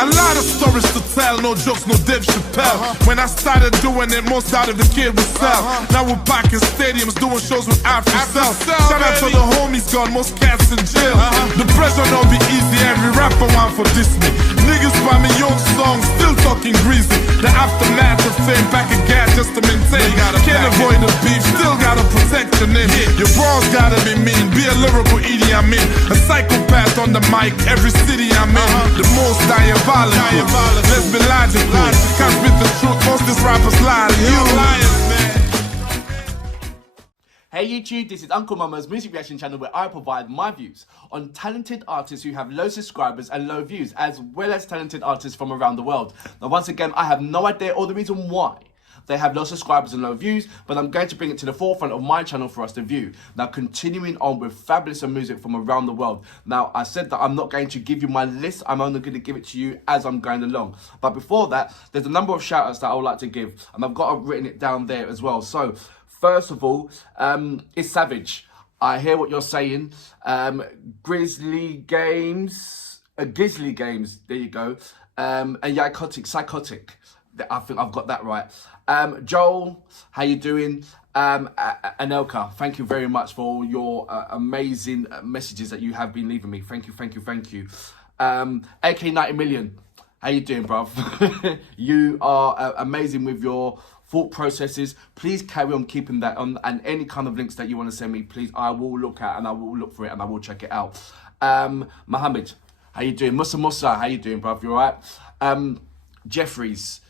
A lot of stories to tell, no jokes, no Dave Chappelle. When I started doing it, most out of the kid would sell. Now we're back in stadiums doing shows with Afro-Cell. Shout out to the homies gone, most cats in jail. The pressure don't be easy, every rapper want for Disney. Niggas buy me young songs, still talking greasy. The aftermath of fame, back again just to maintain. Can't avoid the beef, still gotta protect your name. Your bros gotta be mean, be a lyrical Edie, I mean. A psychopath on the mic, every city I'm in. The most diabolical. Let's be logical. Can't spit the truth, most these rappers lie to you. Hey YouTube, this is Uncle Mama's music reaction channel where I provide my views on talented artists who have low subscribers and low views, as well as talented artists from around the world. Now once again, I have no idea or the reason why they have low subscribers and low views, but I'm going to bring it to the forefront of my channel for us to view. Now continuing on with fabulous music from around the world. Now I said that I'm not going to give you my list, I'm only going to give it to you as I'm going along. But before that, there's a number of shout outs that I would like to give, and I've got written it down there as well. So first of all, it's Savage. I hear what you're saying. Grizzly Games, there you go. And Psychotic. I think I've got that right. Joel, how you doing? Anelka, thank you very much for all your amazing messages that you have been leaving me. Thank you. AK 90 million, how you doing, bruv? You are amazing with your thought processes. Please carry on keeping that on, and any kind of links that you want to send me, please, I will look at and I will look for it and I will check it out. Mohammed, how you doing? Musa, how you doing, bruv? You all right? Jeffries,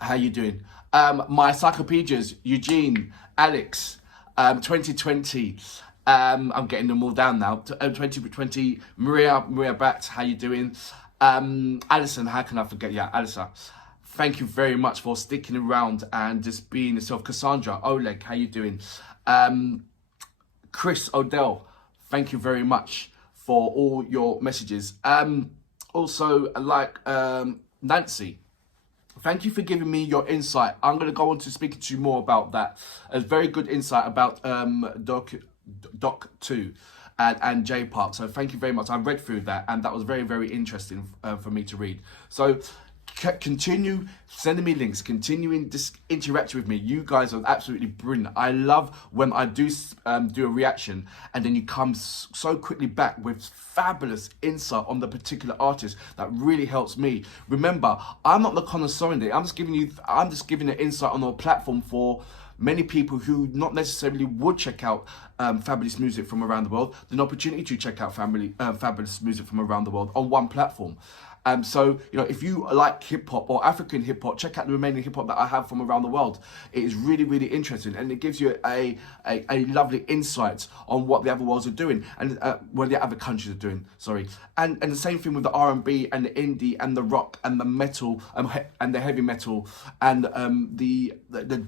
how you doing? My encyclopedias, Eugene, Alex, 2020. I'm getting them all down now. 2020, Maria Bat, how you doing? Alison, how can I forget? Yeah, Alison. Thank you very much for sticking around and just being yourself. Cassandra, Oleg, how you doing? Chris Odell, thank you very much for all your messages. Also, Nancy, thank you for giving me your insight. I'm going to go on to speaking to you more about that. A very good insight about Doc 2 and J Park. So thank you very much. I read through that and that was very, very interesting for me to read. So continue sending me links, continuing this interaction with me. You guys are absolutely brilliant. I love when I do a reaction and then you come so quickly back with fabulous insight on the particular artist. That really helps me. Remember, I'm not the connoisseur in it. I'm just giving an insight on a platform for many people who not necessarily would check out fabulous music from around the world. An opportunity to check out fabulous music from around the world on one platform. So, you know, if you like hip-hop or African hip-hop, check out the remaining hip-hop that I have from around the world. It is really, really interesting, and it gives you a lovely insight on what the other worlds are doing, and what the other countries are doing, sorry. And the same thing with the R&B and the indie and the rock and the metal and the heavy metal and the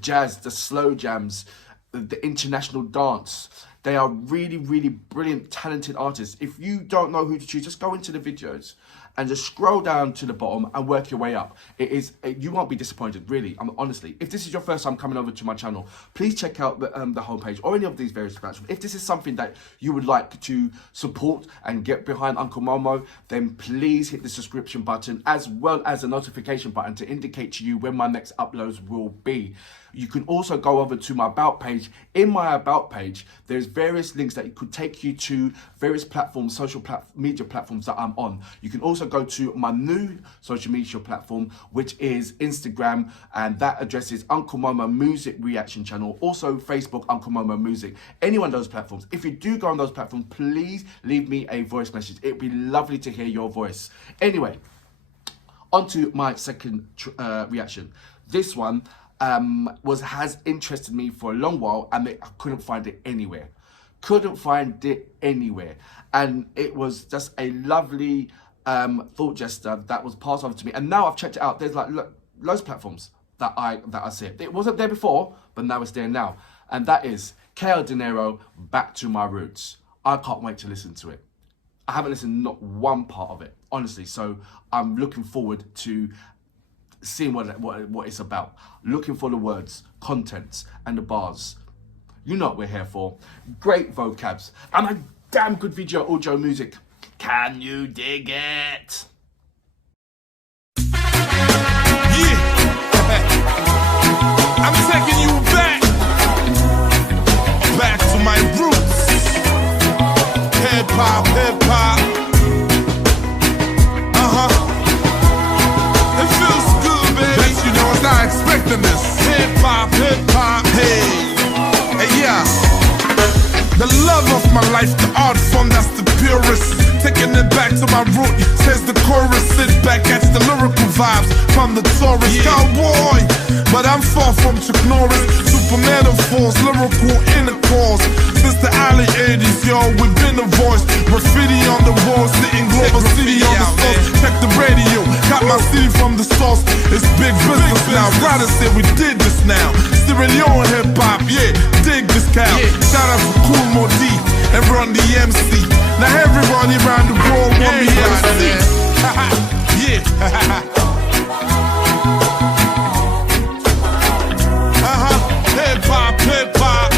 jazz, the slow jams, the international dance. They are really, really brilliant, talented artists. If you don't know who to choose, just go into the videos and just scroll down to the bottom and work your way up. You won't be disappointed, really. Honestly, if this is your first time coming over to my channel, please check out the homepage or any of these various platforms. If this is something that you would like to support and get behind Uncle Momo, then please hit the subscription button as well as the notification button to indicate to you when my next uploads will be. You can also go over to my About page. In my About page, there's various links that could take you to various platforms, media platforms that I'm on. You can also go to my new social media platform, which is Instagram, and that address is Uncle Momo Music Reaction Channel. Also Facebook, Uncle Momo Music. Any one of those platforms. If you do go on those platforms, please leave me a voice message. It'd be lovely to hear your voice. Anyway, on to my second reaction. This one has interested me for a long while, and I couldn't find it anywhere. And it was just a lovely thought gesture that was passed on to me, and now I've checked it out. There's like loads of platforms that I see it. It wasn't there before, but now it's there now, and that is Kao Denero, Back to My Roots. I can't wait to listen to it. I haven't listened not one part of it, honestly, so I'm looking forward to seeing what it's about. Looking for the words, contents, and the bars. You know what we're here for. Great vocabs and a damn good video audio music. Can you dig it? I'm taking you back to my roots. Hip hop, hip hop. It feels good, baby. Bet you know I was not expecting this. Hip hop, hey, hey, yeah. The love of my life, the art form that's the purest. Taking it back to my root, says the chorus. Sit back, catch the lyrical vibes from the Taurus. Cowboy, but I'm far from Chuck Norris. Super metaphors, lyrical intercourse. Since the early 80s, yo, we've been the voice. Graffiti on the walls, sitting Global City on the source. Check the radio, got my city from the source. It's big business now. Ryder said we did this now. Sierra Leone hip hop, yeah, dig this cow. Shout out to Cool Modi and Run the MC. Now everybody around the world want me MC. Yeah. Hip hop, hip hop.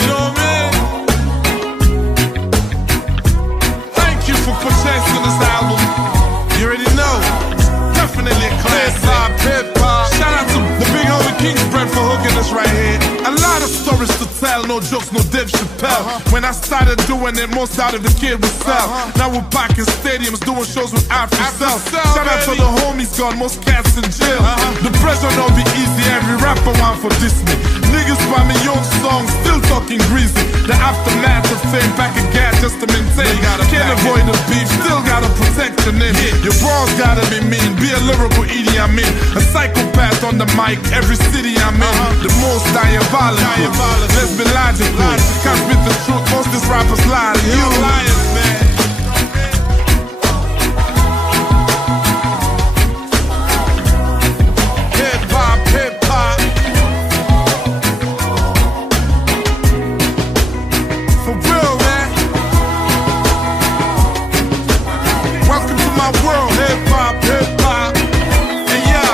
You know what I mean? Thank you for purchasing this album. You already know. Definitely a classic. Hip hop. Shout out to the big homie Kingsbread for hooking us right here. A lot of stories to tell, no jokes, no Dave Chappelle. When I started doing it, most out of the kid was sell. Now we're back in stadiums doing shows with Afro-Cell. Shout out to the homies gone, most cats in jail. The pressure don't be easy, every rapper want for Disney. Niggas buy me young songs, still talking greasy. The aftermath of fame, back again just to maintain. Can't avoid the beef, still gotta protect your name. Your bros gotta be mean, be a lyrical Edie, I mean. A psychopath on the mic, every city I'm in. The most diabolical. Let's be logical. Can't spit the truth, most these rappers lie. You lying, man. Hip hop, hip hop. For real, man. Welcome to my world, hip hop, hip hop. And yo,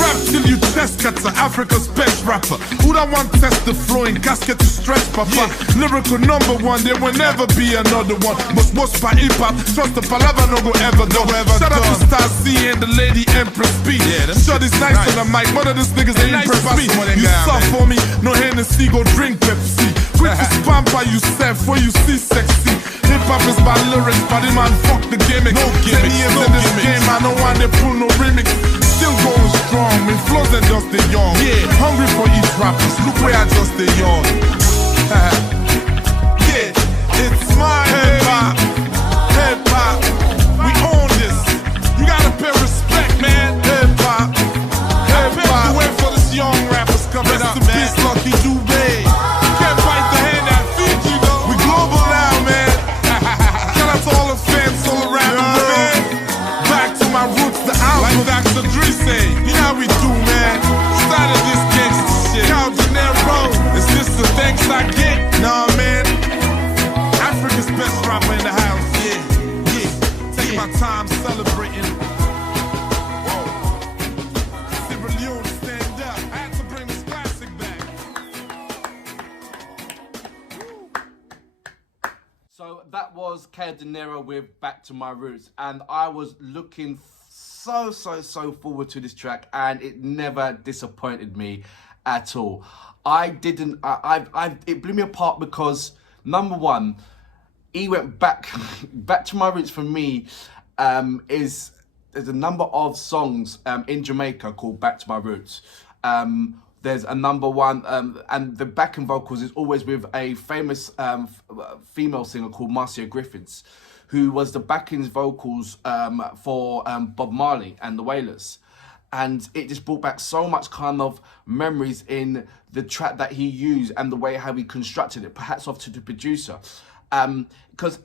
rap till you chest cutter, Africa's best rapper. Who don't want test the flow in casket to stretch, papa? Lyrical number one, there will never be another one. Must watch by hip hop, trust the palabra no go ever do. Shout out to Star C and the lady Empress B. Shut is nice on the mic, one of these niggas they impress me. You soft for me, no Hennessy, go drink Pepsi. Quick to spam by yourself where you see sexy. Hip hop is my lyrics, but the man fuck the gimmick. No gimmick, 10 years in this game, I don't want to pull no remix. Still going strong, my flows are just the young. Yeah, hungry for each rappers, look where I just the young. Yeah, it's my hip hop, hip hop. We own this. You gotta pay respect, man. Hip hop, hip hop. Wait for this young rappers coming up, man. Rest in peace, Lucky Dubé. Can't fight the hand that feeds you, though. We global now, man. Shout out to all the fans all around the world. Back to my roots, the album. Like Dr. Dre say, you know how we do, man. Started this gangsta shit. Kao Denero, is this the thanks I get? Nah, man. Africa's best rapper in the house, yeah, yeah. Take my time celebrating. Whoa. Sierra Leone, stand up. I had to bring this classic back. So that was Kao Denero with Back to My Roots, and I was looking so forward to this track, and it never disappointed me at all. It blew me apart because number one, he went back to my roots for me. There's a number of songs in Jamaica called Back to My Roots. There's a number one, and the backing vocals is always with a famous female singer called Marcia Griffiths, who was the backing vocals for Bob Marley and the Wailers. And it just brought back so much kind of memories in the track that he used and the way how he constructed it. Perhaps off to the producer, because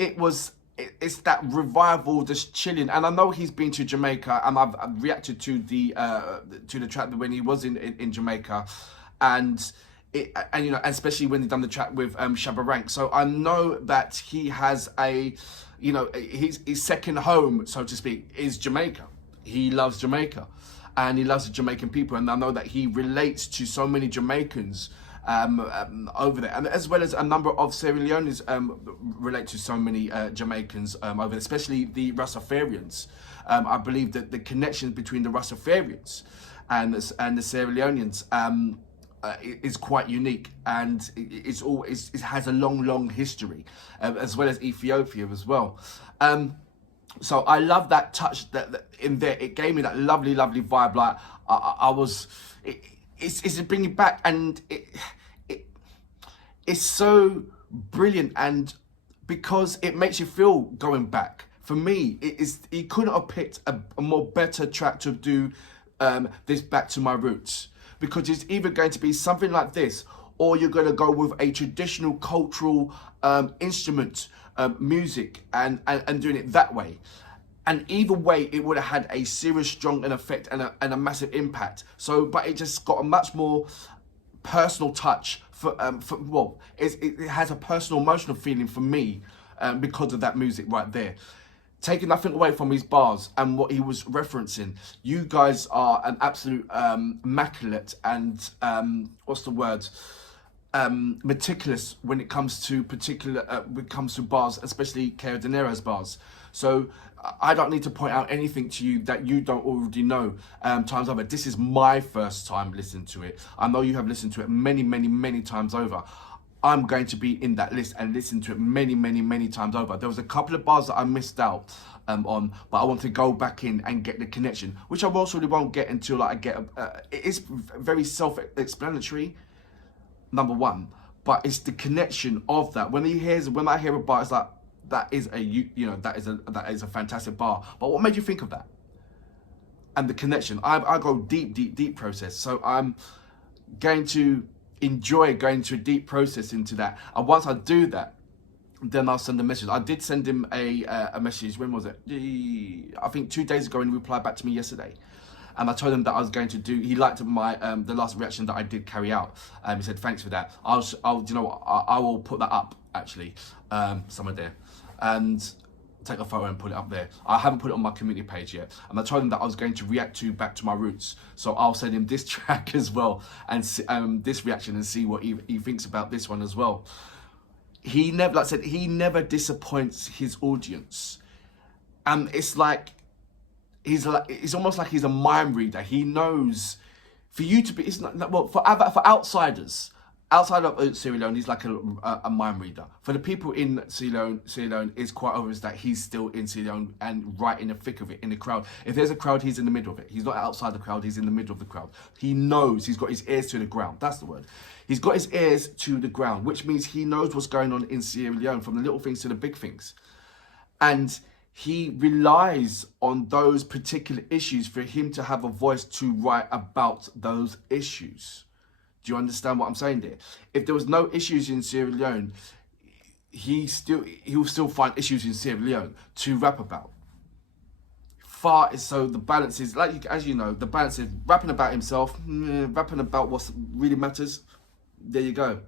it's that revival, just chilling. And I know he's been to Jamaica, and I've reacted to the track when he was in Jamaica, and you know, especially when he done the track with Shabba Rank. So I know that he has his second home, so to speak, is Jamaica. He loves Jamaica, and he loves the Jamaican people, and I know that he relates to so many Jamaicans over there, and as well as a number of Sierra Leoneans relate to so many Jamaicans over there, especially the Rastafarians. I believe that the connections between the Rastafarians and the Sierra Leoneans is quite unique, and it has a long history, as well as Ethiopia as well. So I love that touch that in there. It gave me that lovely vibe. Like it's bringing back, and it's so brilliant, and because it makes you feel going back. For me, he couldn't have picked a more better track to do this Back to My Roots, because it's either going to be something like this, or you're going to go with a traditional cultural instrument music and doing it that way. And either way, it would have had a serious, strong effect and a massive impact. So, but it just got a much more personal touch it has a personal, emotional feeling for me because of that music right there. Taking nothing away from his bars and what he was referencing, you guys are an absolute immaculate and meticulous when it comes to bars, especially Kao Denero's bars. So I don't need to point out anything to you that you don't already know times over. This is my first time listening to it. I know you have listened to it many times over. I'm going to be in that list and listen to it many times over. There was a couple of bars that I missed out on, but I want to go back in and get the connection, which I also really won't get until I get it is very self-explanatory, number one, but it's the connection of that. When I hear a bar, it's like, that is a fantastic bar. But what made you think of that? And the connection. I go deep process. So I'm going to enjoy going to a deep process into that. And once I do that, then I'll send a message. I did send him a message. When was it? I think 2 days ago, and he replied back to me yesterday. And I told him that I was going to do. He liked my the last reaction that I did carry out. He said thanks for that. I will put that up actually somewhere there, and take a photo and put it up there. I haven't put it on my community page yet, and I told him that I was going to react to Back to My Roots. So I'll send him this track as well, and this reaction, and see what he thinks about this one as well. He never, like I said, he never disappoints his audience, and it's almost like he's a mind reader. He knows for you to be, it's not, well, for outsiders, outside of Sierra Leone, he's like a mind reader. For the people in Sierra Leone, it's quite obvious that he's still in Sierra Leone and right in the thick of it, in the crowd. If there's a crowd, he's in the middle of it. He's not outside the crowd, he's in the middle of the crowd. He knows, he's got his ears to the ground. That's the word. He's got his ears to the ground, which means he knows what's going on in Sierra Leone, from the little things to the big things. And he relies on those particular issues for him to have a voice to write about those issues. Do you understand what I'm saying there? If there was no issues in Sierra Leone, he'll still find issues in Sierra Leone to rap about. So the balance is, as you know, the balance is rapping about himself, rapping about what really matters. There you go.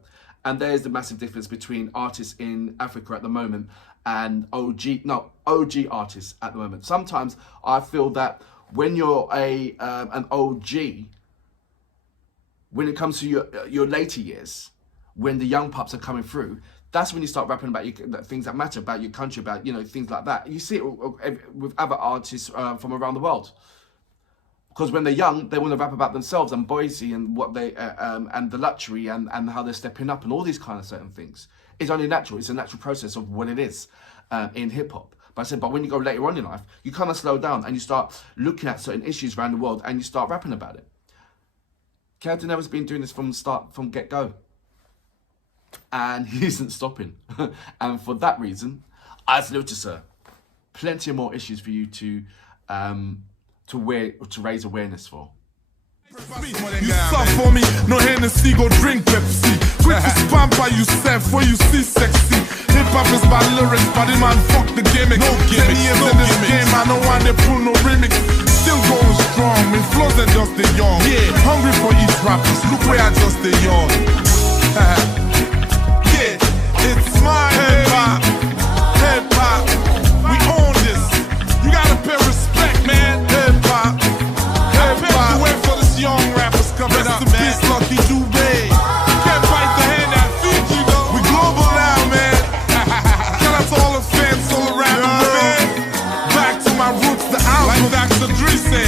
And there's the massive difference between artists in Africa at the moment and OG artists at the moment. Sometimes I feel that when you're an OG, when it comes to your later years, when the young pups are coming through, that's when you start rapping about things that matter, about your country, about things like that. You see it with other artists from around the world. Because when they're young, they want to rap about themselves and Boise and what they and the luxury and how they're stepping up and all these kind of certain things. It's only natural. It's a natural process of what it is in hip hop. But when you go later on in life, you kind of slow down and you start looking at certain issues around the world and you start rapping about it. Kao Denero's been doing this from get-go. And he isn't stopping. And for that reason, I salute you, sir. Plenty of more issues for you to raise awareness for. You suffer me, no Hennessy, go drink Pepsi. Quick to pamper yourself when you see sexy. Hip-hop is my lyrics, but the man fuck the gimmick. No gimmicks, 10 years in this game, I don't want to pull no remix. Still going strong, with flows and just the young. Yeah, hungry for each rappers, look where I just the young. Yeah, it's my hip-hop, hip-hop. We own this, you gotta pay respect, man. Hip-hop, hip-hop. Wait for this young rappers coming up, man. Rest in peace, Lucky Dubé. Can't fight the hand that feeds you, though. We global now, man. Shout out to all the fans all around the world. Back to my roots, the album, like Dr. Dre said.